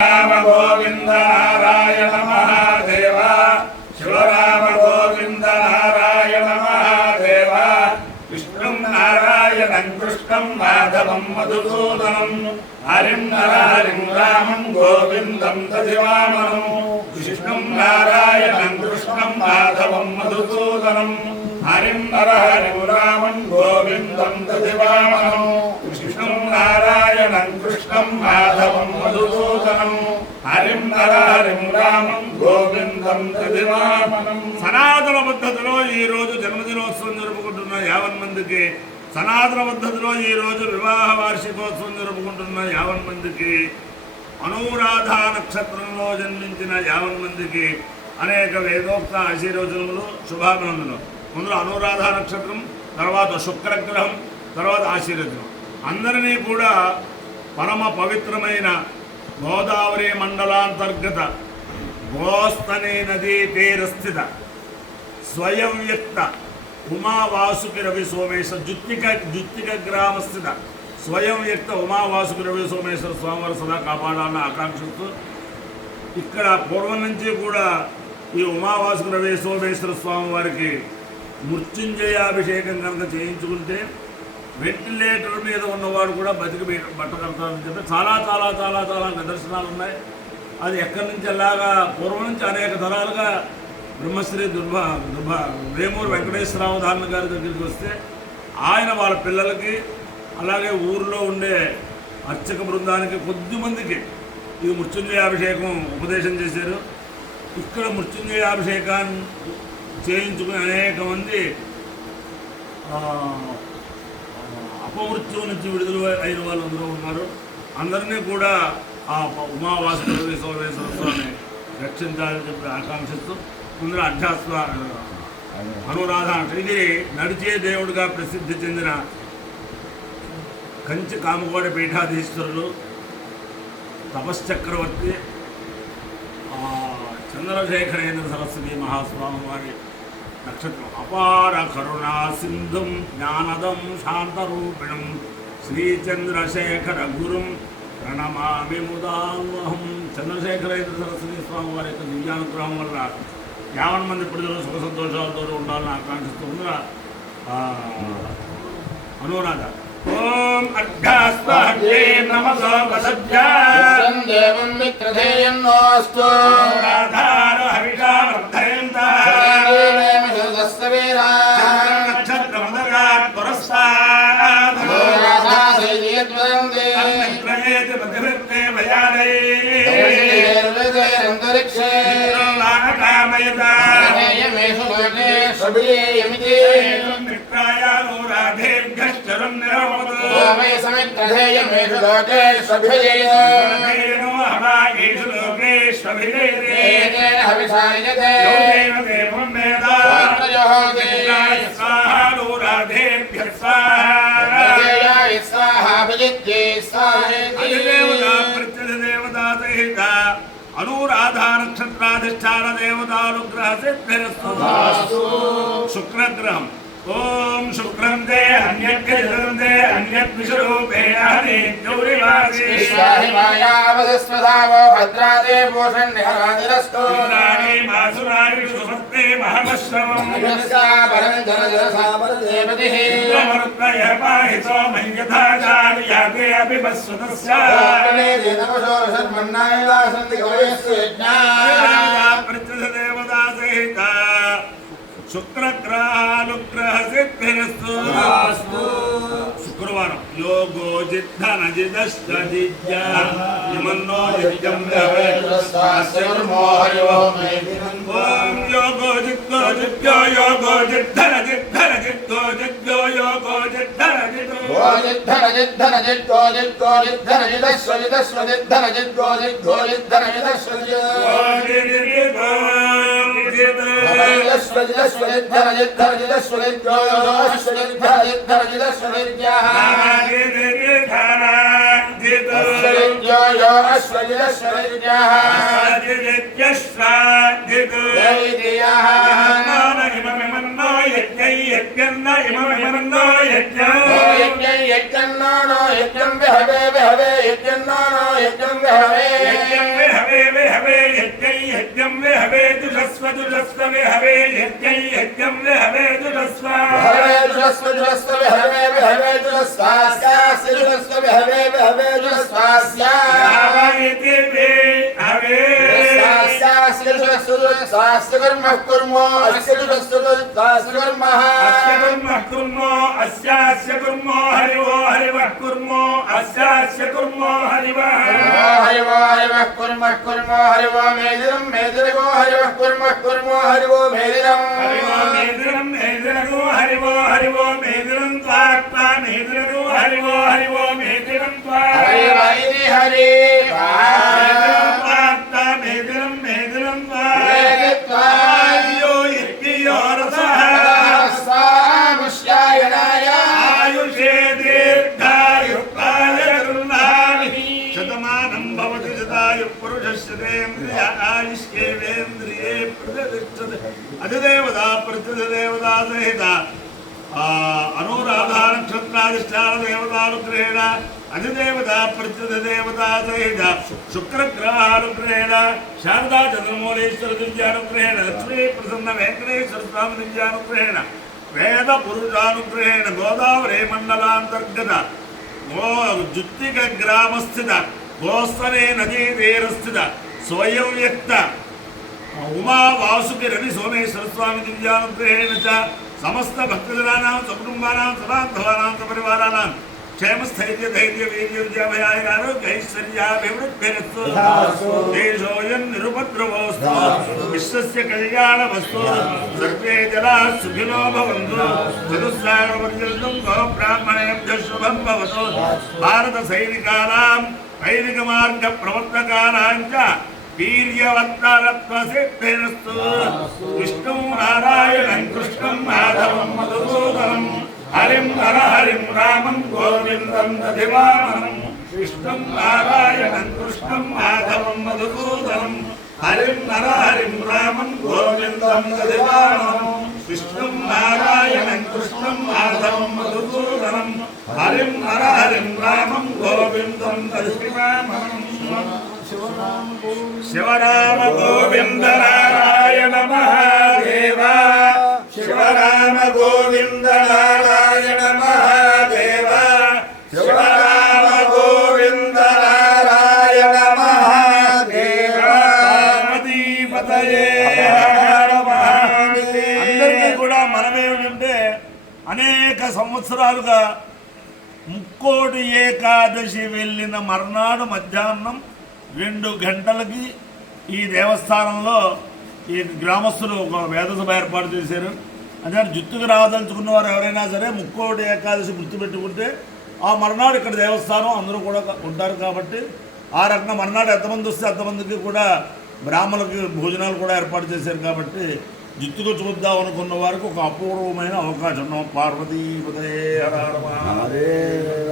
राम गोविंद नारायण महादेव शिवराम गोविंद नारायण महादेव विष्णु नारायणं कृष्णं माधवं मधुसूदनं हरिं नरहरिं रामं गोविंदं तदिवामनं विष्णु नारायणं कृष्णं माधवं मधुसूदनं हरिं नरहरिं रामं गोविंदं तदिवामनं विष्णु नारायणं कृष्णं माधवं मधुसूदनं हरिं नरहरिं रामं गोविंदं तदिवामनं। సనాతన పద్ధతిలో ఈ రోజు జన్మదినోత్సవం జరుపుకుంటున్న 50 మందికి, సనాతన పద్ధతిలో ఈ రోజు వివాహ వార్షికోత్సవం జరుపుకుంటున్న 50 మందికి, అనురాధ నక్షత్రంలో జన్మించిన 50 మందికి అనేక వేదోక్త ఆశీర్వచనములు, శుభాభినందనలు. ముందు అనురాధ నక్షత్రం, తర్వాత శుక్రగ్రహం, తర్వాత ఆశీర్వచనం. అందరినీ కూడా పరమ పవిత్రమైన గోదావరి మండలాంతర్గత గోస్తని నదీ తీరస్థిత స్వయం వ్యక్త ఉమావాసుకి రవి సోమేశ్వర జుత్తిక గ్రామస్థిత స్వయం వ్యక్త ఉమావాసుకి రవి సోమేశ్వర స్వామివారు సదా కాపాడాలని ఆకాంక్షిస్తూ, ఇక్కడ పూర్వం నుంచి కూడా ఈ ఉమావాసుకి రవి సోమేశ్వర స్వామి వారికి మృత్యుంజయాభిషేకం కనుక చేయించుకుంటే వెంటిలేటర్ మీద ఉన్నవాడు కూడా బతికి బట్టగలుగుతారని చెప్పి చాలా చాలా చాలా చాలా నిదర్శనాలు ఉన్నాయి. అది ఎక్కడి నుంచి అలాగా పూర్వం నుంచి అనేక తరాలుగా బ్రహ్మశ్రీ వేమూరు వెంకటేశ్వరావధారణ గారి దగ్గరికి వస్తే ఆయన వాళ్ళ పిల్లలకి, అలాగే ఊరిలో ఉండే అర్చక బృందానికి కొద్దిమందికి ఇది మృత్యుంజయాభిషేకం ఉపదేశం చేశారు. ఇక్కడ మృత్యుంజయాభిషేకాన్ని చేయించుకుని అనేక మంది అపమృత్యువు నుంచి విడుదల అయిన వాళ్ళు అందరూ ఉన్నారు. అందరినీ కూడా ఆ ఉమావాసుకి సోమేశ్వర స్వామి రక్షించాలని చెప్పి ఆకాంక్షిస్తూ ముందర అధ్యాత్మ అనురాధ ఇది నడిచే దేవుడిగా ప్రసిద్ధి చెందిన కంచి కామకోట పీఠాధీశ్వరులు తపశ్చక్రవర్తి చంద్రశేఖరేంద్ర సరస్వతి మహాస్వామి వారి నక్షత్రం. అపార కరుణా సింధుం జ్ఞానదం శాంతరూపిణం శ్రీచంద్రశేఖర గురుం ప్రణమామి ముదాన్వహం. చంద్రశేఖరేంద్ర సరస్వతి స్వామి వారి యొక్క దివ్యానుగ్రహం వల్ల 50 మంది ప్రజలు సుఖ సంతోషాలతో ఉండాలని ఆకాంక్షిస్తూ ఉన్న అనురాధ. ఓం అర్ఘాస్మహే నమః వసజ్జాం దేవం మిత్రధేయన్నోస్తు రాధార హరిషా వర్ధయంతః సవేరా నక్షత్రమదగాత్ పురస్సాద్ రాధా సైయద్వందే అన్యక్రయేతి మధ్యవృత్తే భయాదై అంతరిక్షే లాకామయతా హేయమేషు లోకే సబియేయమితి మిత్రాయానో రాధేభ్యశ్చరం నిరవదు ఓమయ సమిత్రధేయమేషు లోకే సభియేనో హవాయేషు లోకే సభియేతే ఏకేన హవిషాయతే యోగేన దేవం వేదా యోగేయ స్వాహానో రాధేభ్యః స్వాహా యోగేయ స్వాహా భజిత్యే స్వాహేతి దేవతా ప్రత్యదేవతా సహిత అనురాధ నక్షత్రాధిష్టాన దేవతానుగ్రహ సిద్ధిరస్తు. శుక్రగ్రహం. ఓం శుక్రం దే అన్యగ్రహం దే అన్యద్విషరూపే హరి గౌరివాసి స్వాహిమాయావసస్వధావో భద్రాదే భూషణ్ నిహరాదిరస్తు రాణి మాసురారి సుసత్తే మహమశ్రవం యస్యాపరం జనజనసామర దేవతిః సమర్పయ పాహితో మయ్యథా చార్యాతే అభిమస్సుతస్యానే దేనవశోరశర్మన్నాయ వాసంతి కవయస్సు యజ్ఞా ప్రత్యధ దేవతా సహిత శుక్రగ్రహానుగ్రహ సిద్ధిరస్తు. శుక్రవారం యోగో జిద్ధన జిదశ్చజిజ్జా ఇమన్నో జిజ్జం ఓం యోగో జిద్దో జిద్దో యోగో జిద్ధన జిద్ధన జిద్దో జిద్దో యోగో జిద్ధన జిద్దో జిద్ధన జిద్ధన జిద్దో జిద్దో జిద్ధన జిదశ్వ జిదశ్వ జిద్ధన జిద్దో జిద్దో జిద్ధన జిదశ్వ జిద్దో यो अश्वजिदश्वरज्ञः कर्म कुर्मो अस्य कुर्मो अस्यास्य कुर्मो हरिवो हरिवः कुर्मो अस्यास्य कुर्मो हरिवः हरिवः कुर्मः कुर्मो हरिवो मेदिरं मेदिरगो हरिवः कुर्मो हरिवो मेदिरं मेदिरगो हरिवो हरिवो मेदिरं त्वात्मा मेदिरगो हरिवो हरिवो मेदिरं त्वा हरि हरि त्वात्मा मेदिरं मेदिरं त्वा यो यज्ञयो रसः सामुष्यायणाय आयुषे दीर्घायुष्काय करुणाभिः शतमानं भवति शतायुः पुरुषस्य आयुष्येवेन्द्रिये प्रतिष्ठते अधिदेवता प्रतिदेवता सहिता अनुराधा नक्षत्राधिष्ठान देवतानुग्रहेण अधिदेवता प्रतिदेवता सहित शुक्रग्रहानुग्रहेण शारदा चंद्रमौलेश्वर दिव्यानुग्रहेण लक्ष्मी प्रसन्न वेंकटेश्वर स्वामी दिव्यानुग्रहेण वेद पुरुषानुग्रहेण गोदावरी मंडलांतर्गत गो जुत्तिक ग्रामस्थित गोस्तरे नदी तीरस्थित स्वयं व्यक्त उमा वासुकी रवि सोमेश्वर स्वामी दिव्यानुग्रहेण च समस्त भक्तजनानां सकुटुंबानां सबान्धवानां सपरिवाराणां क्षेमस्थैर्य धैर्य वीर्य विजयाभयाय आरोग्यैश्वर्याभिवृद्धिरस्तु देशोऽयं निरुपद्रवोऽस्तु विश्वस्य कल्याणमस्तु सर्वे जनाः सुखिनो भवन्तु चतुस्सागरपर्यन्तं गोब्राह्मणेभ्यः शुभं भवतु भारतसैनिकानां वैदिकमार्गप्रवर्तकानां च वीर्यवत्तरत्वसिद्धिरस्तु विष्णु नारायणं कृष्णं माधवं मधुसूदनं हरिं नरहरिं रामं गोविन्दं दधिवामनं विष्णुं नारायणं कृष्णं माधवं मधुसूदनं हरिं नरहरिं रामं गोविन्दं दधिवामनं विष्णुं नारायणं कृष्णं माधवं मधुसूदनं हरिं नरहरिं रामं गोविन्दं दधिवामनं शिवराम गोविंद नारायण महादेव शिवराम गोविंद नारायण महादेव शिवराम गोविंद नारायण महादेव पार्वतीपतये हर महादेव అందరికీ కూడా మనమేమిటంటే అనేక సంవత్సరాలుగా ముక్కోటి ఏకాదశి వెళ్ళిన మర్నాడు మధ్యాహ్నం 2 గంటలకి ఈ దేవస్థానంలో ఈ గ్రామస్తులు ఒక వేదసభ ఏర్పాటు చేశారు. అంటే జుత్తుకు రావదలుచుకున్న వారు ఎవరైనా సరే ముక్కోటి ఏకాదశి గుర్తుపెట్టుకుంటే ఆ మర్నాడు ఇక్కడ దేవస్థానం అందరూ కూడా ఉంటారు. కాబట్టి ఆ రకంగా మర్నాడు ఎంతమంది వస్తే అంతమందికి కూడా బ్రాహ్మణులకి భోజనాలు కూడా ఏర్పాటు చేశారు. కాబట్టి జుత్తుకు చూద్దాం అనుకున్న వారికి ఒక అపూర్వమైన అవకాశం. పార్వతీపతయే హర హర మహాదేవ.